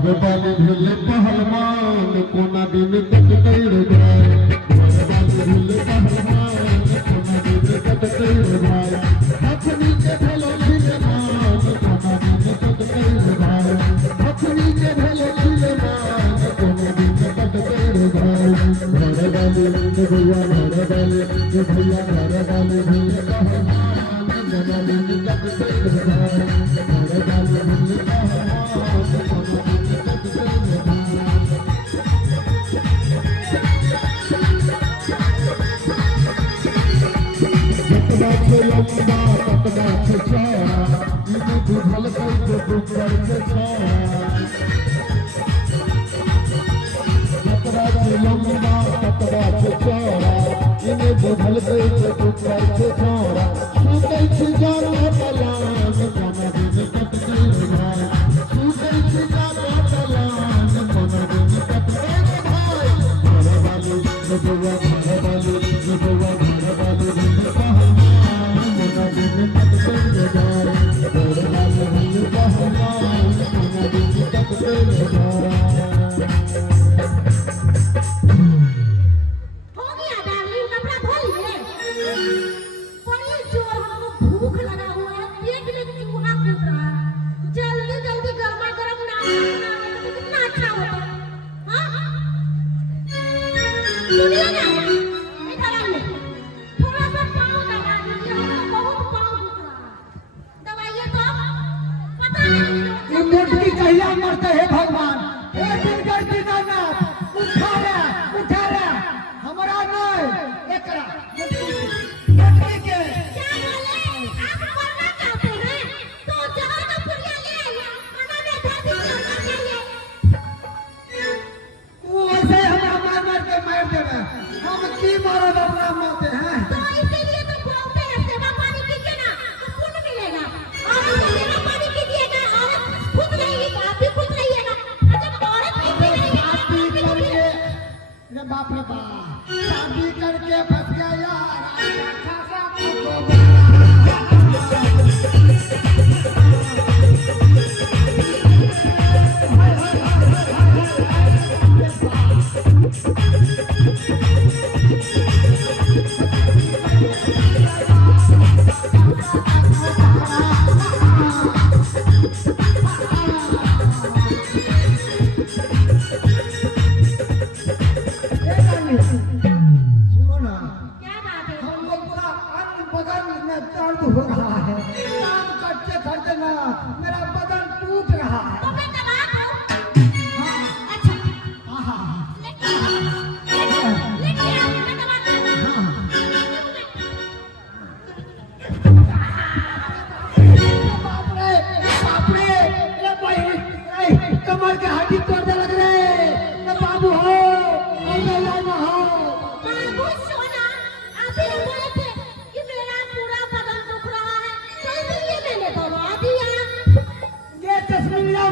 घर वाले भेले पहलवान कोना दिन तक कैर जाए घर वाले भेले पहलवान कोना दिन तक कैर जाए अपनी के भेलो खिलवान कोना दिन तक कैर जाए अपनी के भेलो खिलवान कोना दिन तक कैर जाए घर वाले भैया घर वाले भेले पहलवान कोना दिन तक कैर जाए घर वाले भेले लंबा पतला छछाया इने बुझल कोई के बुकर के छाया पतला लंबा पतला छछाया इने बुझल कोई के बुकर के छाया सुतै छी जाना पलान कोना दिन कट गई भाई सुतै छी जाना पलान कोना दिन कट गई भाई घर वाली बबुआ घर वाली बबुआ घर वाली मरते है भगवान एक दिन कर दीनानाथ उठा ले हमारा नहीं एकरा मुट्ठी के क्या बोले आप मरना चाहते हैं तो जाओ तो पुरिया ले आइए हमें दादी करना चाहिए तू ऐसे हमरा मार के मार देबे हम की मारे अपना मारते हैं तो इसीलिए तो बोलते हैं सेवा पानी कीजिए ना तो पुण्य मिलेगा और सेवा पानी कीजिएगा और खुद रहेगी तो आप भी खुद रहिएगा जब औरत नहीं रहेगी रे बाप रे बाप शादी करके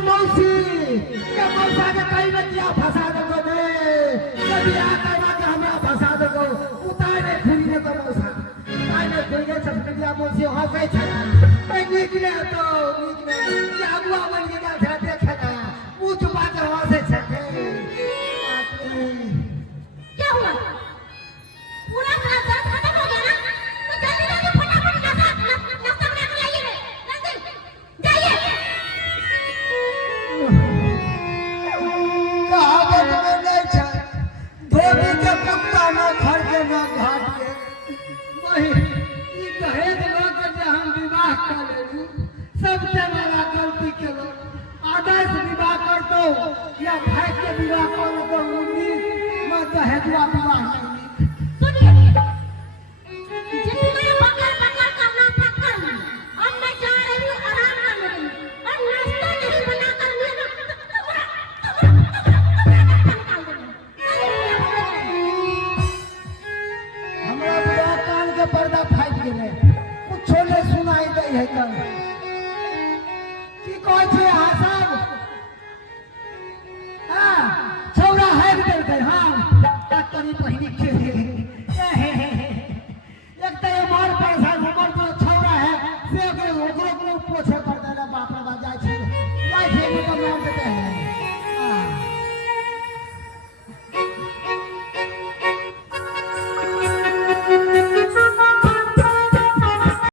मौसी के मौसा के कई बच्चिया फंसा दो बे कभी आता है कि हमरा फंसा दो उतारे फिर ने तो मौसा उतारे फिर के सब बिटिया मौसी हंसे छ ए निकले तो निकले या बुआ बन के जा था देखे ना मुंह छुपा के हंसे छ क्या हुआ पूरा मेरा दर्द खत्म हो गया ना तो जल्दी जल्दी फटाफट नाश्ता बना के लाइए जल्दी जाइए कहावत में नहीं छ धोबी के कुत्ता ना घर के ना घाट के वही ई दहेज लेकर जे हम विवाह कर लेलू सबसे बड़ा गलती केलो आदर्श विवाह करतो या भाई के विवाह करतो 19 में दहेजवा